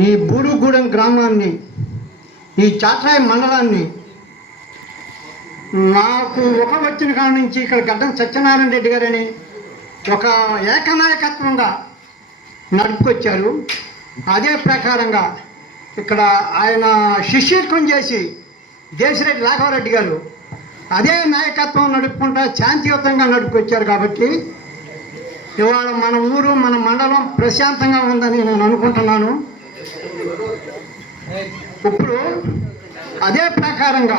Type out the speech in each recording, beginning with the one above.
ఈ బూడుగూడెం గ్రామాన్ని ఈ చాచాయ మండలాన్ని నాకు ఒక వచ్చిన కాడ నుంచి ఇక్కడ గడ్డం సత్యనారాయణ రెడ్డి గారని ఒక ఏకనాయకత్వంగా నడుపుకొచ్చారు. అదే ప్రకారంగా ఇక్కడ ఆయన శిష్యత్వం చేసి దేశరెడ్డి రాఘవరెడ్డి గారు అదే నాయకత్వం నడుపుకుంటా శాంతియుతంగా నడుపుకొచ్చారు కాబట్టి ఇవాళ మన ఊరు మన మండలం ప్రశాంతంగా ఉందని నేను అనుకుంటున్నాను. ఇప్పుడు అదే ప్రకారంగా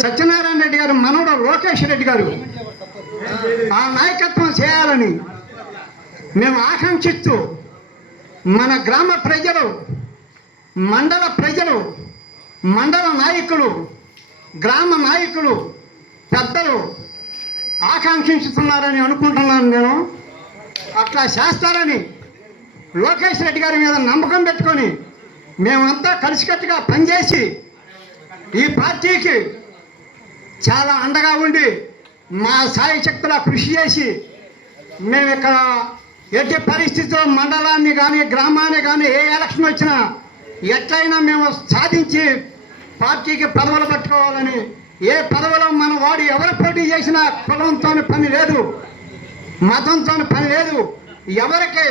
సత్యనారాయణ రెడ్డి గారు మనవడు లోకేష్ రెడ్డి గారు ఆ నాయకత్వం చేయాలని మేము ఆకాంక్షిస్తూ మన గ్రామ ప్రజలు మండల ప్రజలు మండల నాయకులు గ్రామ నాయకులు పెద్దలు ఆకాంక్షిస్తున్నారని అనుకుంటున్నాను నేను. అట్లా చేస్తారని లోకేష్ రెడ్డి గారి మీద నమ్మకం పెట్టుకొని మేమంతా కలిసికట్టుగా పనిచేసి ఈ పార్టీకి చాలా అండగా ఉండి మా సాయి శక్తుల కృషి చేసి మేము ఇక్కడ ఎట్టి పరిస్థితుల్లో మండలాన్ని కానీ గ్రామాన్ని కానీ ఏ ఎలక్షన్ వచ్చినా ఎట్లయినా మేము సాధించి పార్టీకి పదవులు పట్టుకోవాలని ఏ పదవిలో మన వాడు ఎవరు పోటీ చేసినా కులంతో పని లేదు మతంతో పని లేదు ఎవరికి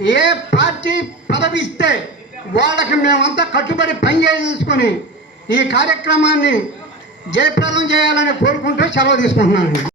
ఏ పార్టీ పదవిస్తే వాళ్ళకి మేమంతా కట్టుబడి పని ఈ కార్యక్రమాన్ని జయప్రదం చేయాలని కోరుకుంటూ సెలవు తీసుకుంటున్నాను.